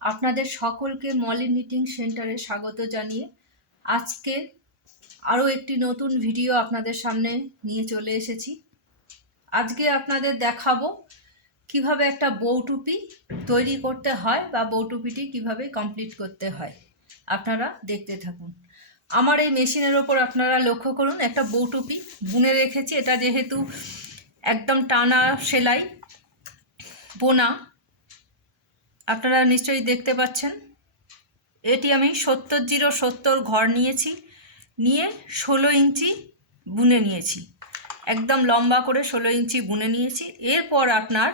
আপনাদের সকলকে মলি নিটিং সেন্টারে স্বাগত জানিয়ে আজকে আরও একটি নতুন ভিডিও আপনাদের সামনে নিয়ে চলে এসেছি। আজকে আপনাদের দেখাবো কিভাবে একটা বউটুপি তৈরি করতে হয় বা বউটুপিটি কিভাবে কমপ্লিট করতে হয়। আপনারা দেখতে থাকুন। আমার এই মেশিনের ওপর আপনারা লক্ষ্য করুন, একটা বউটুপি বুনে রেখেছি। এটা যেহেতু একদম টানা সেলাই বোনা, আপনারা নিশ্চয়ই দেখতে পাচ্ছেন। এটি আমি 70-0-70 ঘর নিয়েছি, নিয়ে 16 ইঞ্চি বুনে নিয়েছি, একদম লম্বা করে 16 ইঞ্চি বুনে নিয়েছি। এরপর আপনার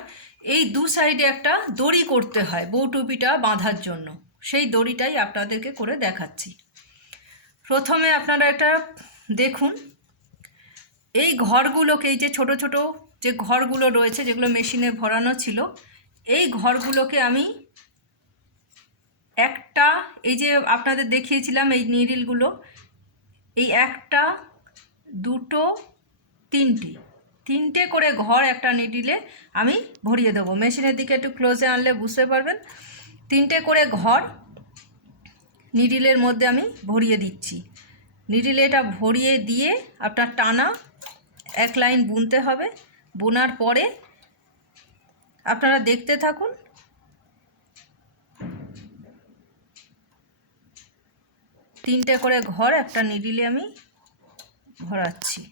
এই দু সাইডে একটা দড়ি করতে হয় বউটুপিটা বাঁধার জন্য, সেই দড়িটাই আপনাদেরকে করে দেখাচ্ছি। প্রথমে আপনারা এটা দেখুন, এই ঘরগুলোকে, এই যে ছোট ছোট যে ঘরগুলো রয়েছে যেগুলো মেশিনে ভরানো ছিল, এই ঘরগুলোকে আমি একটা, এই যে আপনাদের দেখিয়েছিলাম এই নিডলগুলো, এই একটা, দুটো, তিনটে করে ঘর একটা নিডলে আমি ভরিয়ে দেবো। মেশিনের দিকে একটু ক্লোজে আনলে বুঝতে পারবেন। তিনটে করে ঘর নিডলের মধ্যে আমি ভরিয়ে দিচ্ছি। নিডলে এটা ভরিয়ে দিয়ে আপনার টানা এক লাইন বুনতে হবে। বোনার পরে আপনারা দেখতে থাকুন। তিনটে করে ঘর একটা নিডলে আমি ভরাচ্ছি।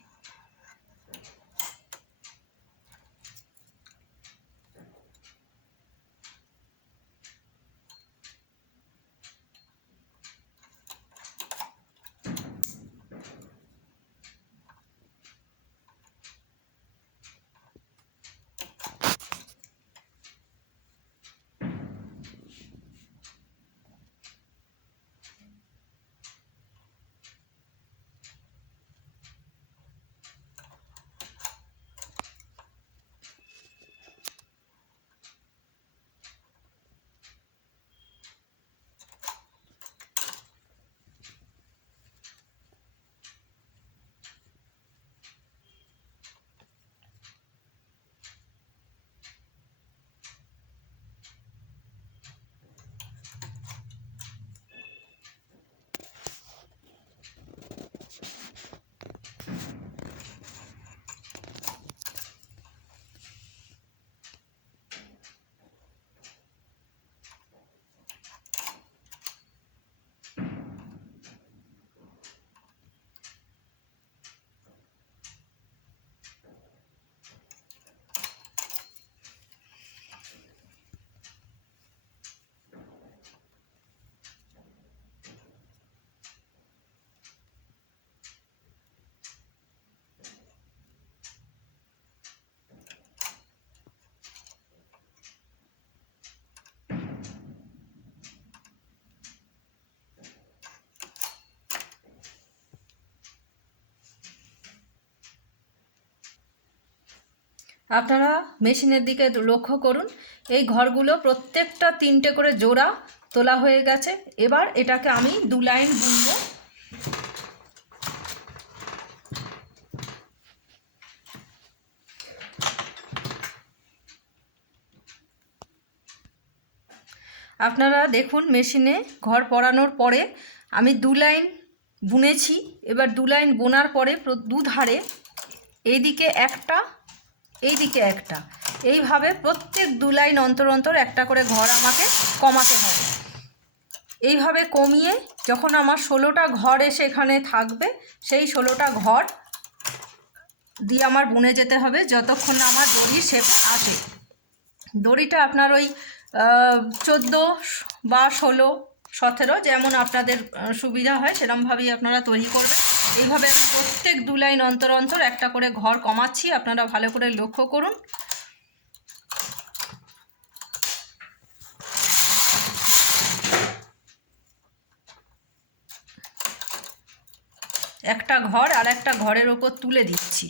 আপনারা মেশিনের দিকে লক্ষ্য করুন, এই ঘরগুলো প্রত্যেকটা তিনটে করে জোড়া তোলা হয়ে গেছে। এবার এটাকে আমি দু লাইন বুনব। আপনারা দেখুন, মেশিনে ঘর পরানোর পরে আমি দু লাইন বুনেছি। এবার দু লাইন বোনার পরে দুধারে এইদিকে একটা, এইদিকে একটা, এইভাবে প্রত্যেক দু লাইন অন্তর অন্তর একটা করে ঘর আমাকে কমাতে হবে। এইভাবে কমিয়ে যখন আমার 16টা ঘর এসে এখানে থাকবে, সেই 16টা ঘর দিয়ে আমার বুনে যেতে হবে যতক্ষণ না আমার দড়ির শেপে আসে। দড়িটা আপনার ওই 14 বা 16, 17 যেমন আপনাদের সুবিধা হয় সেরকমভাবেই আপনারা তৈরি করবেন। এইভাবে আমি প্রত্যেক দু লাইন অন্তর অন্তর একটা করে ঘর কমাচ্ছি, আপনারা ভালো করে লক্ষ্য করুন। একটা ঘর আর একটা ঘরের ওপর তুলে দিচ্ছি।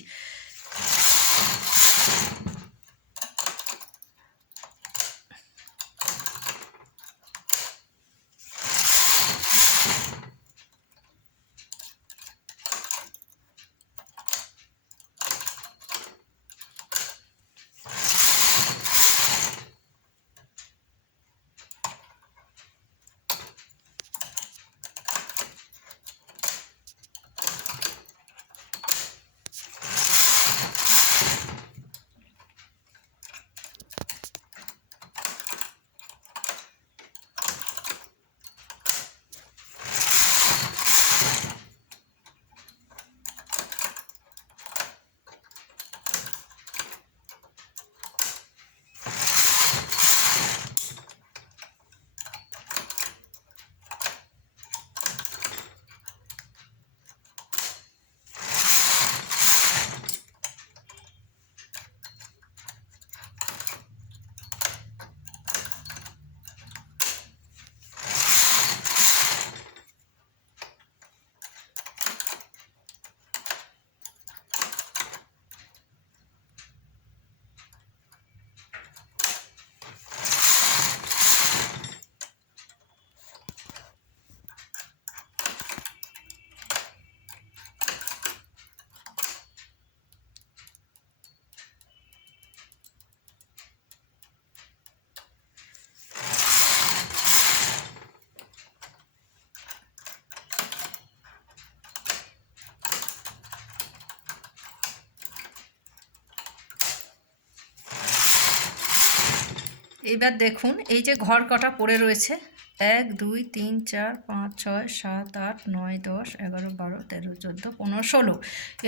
এবার দেখুন এই যে ঘর কটা পড়ে রয়েছে, 1 2 3 4 5 6 7 8 9 10 11 12 13 14 15 16।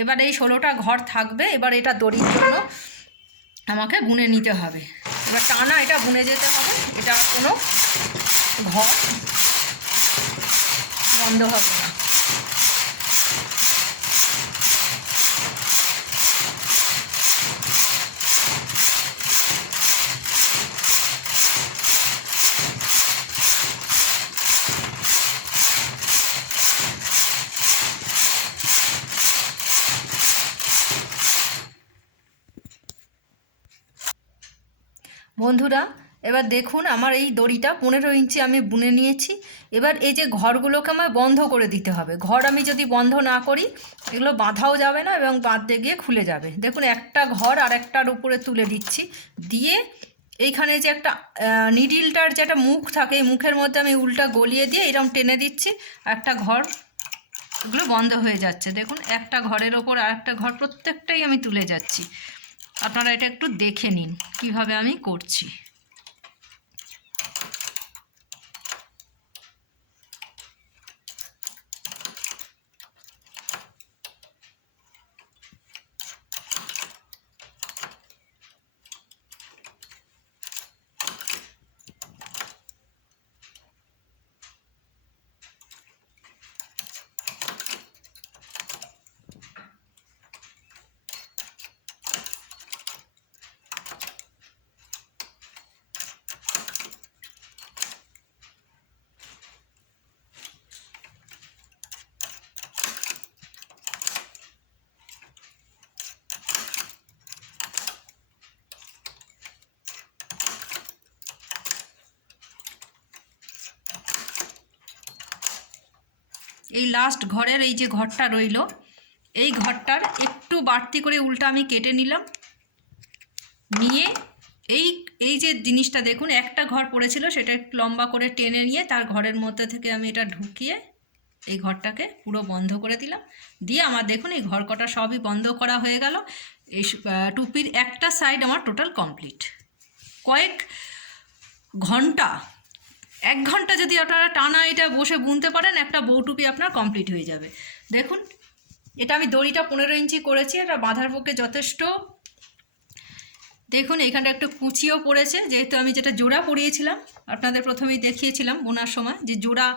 এবার এই 16টা ঘর থাকবে। এবার এটা দড়ির জন্য আমাকে বুনে নিতে হবে। এবার টানা এটা বুনে যেতে হবে, এটা কোনো ঘর বন্ধ হবে না। বন্ধুরা এবার দেখুন আমার এই দড়িটা 15 ইঞ্চি আমি বুনে নিয়েছি। এবার এই যে ঘরগুলোকে আমার বন্ধ করে দিতে হবে। ঘর আমি যদি বন্ধ না করি এগুলো বাঁধাও যাবে না এবং বাঁধতে গিয়ে খুলে যাবে। দেখুন একটা ঘর আর একটার উপরে তুলে দিচ্ছি, দিয়ে এইখানে যে একটা নিডিলটার যে একটা মুখ থাকে, এই মুখের মধ্যে আমি উল্টা গলিয়ে দিয়ে এরকম টেনে দিচ্ছি, একটা ঘর এগুলো বন্ধ হয়ে যাচ্ছে। দেখুন একটা ঘরের ওপর আর একটা ঘর প্রত্যেকটাই আমি তুলে যাচ্ছি। আপনারা এটা একটু দেখে নিন কিভাবে আমি করছি। এই লাস্ট ঘরের এই যে ঘরটা রইল, এই ঘরটার একটু বাড়তি করে উল্টা আমি কেটে নিলাম, নিয়ে এই এই যে জিনিসটা দেখুন একটা ঘর পড়েছিল সেটা একটু লম্বা করে টেনে নিয়ে তার ঘরের মধ্যে থেকে আমি এটা ঢুকিয়ে এই ঘরটাকে পুরো বন্ধ করে দিলাম। দিয়ে আমার দেখুন এই ঘর কটা সবই বন্ধ করা হয়ে গেল। এই টুপির একটা সাইড আমার টোটাল কমপ্লিট। কয়েক ঘন্টা, 1 ঘন্টা যদি আপনারা টানা এটা বসে বুনতে পারেন, একটা বউ টুপি আপনার কমপ্লিট হয়ে যাবে। দেখুন এটা আমি দড়িটা 15 ইঞ্চি করেছি, এটা বাঁধার পক্ষে যথেষ্ট। দেখুন এইখানটা একটু কুচিও পড়েছে, যেহেতু আমি যেটা জোড়া পরিয়েছিলাম আপনাদের প্রথমেই দেখিয়েছিলাম বোনার সময় যে জোড়া,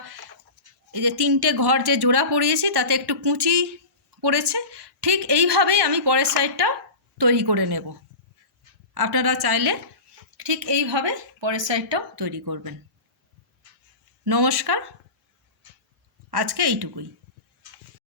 এই যে 3টে ঘর যে জোড়া পরিয়েছি তাতে একটু কুচি পড়েছে। ঠিক এইভাবেই আমি পরের সাইডটা তৈরি করে নেব। আপনারা চাইলে ঠিক এইভাবে পরের সাইডটাও তৈরি করবেন। নমস্কার, আজকে এইটুকুই।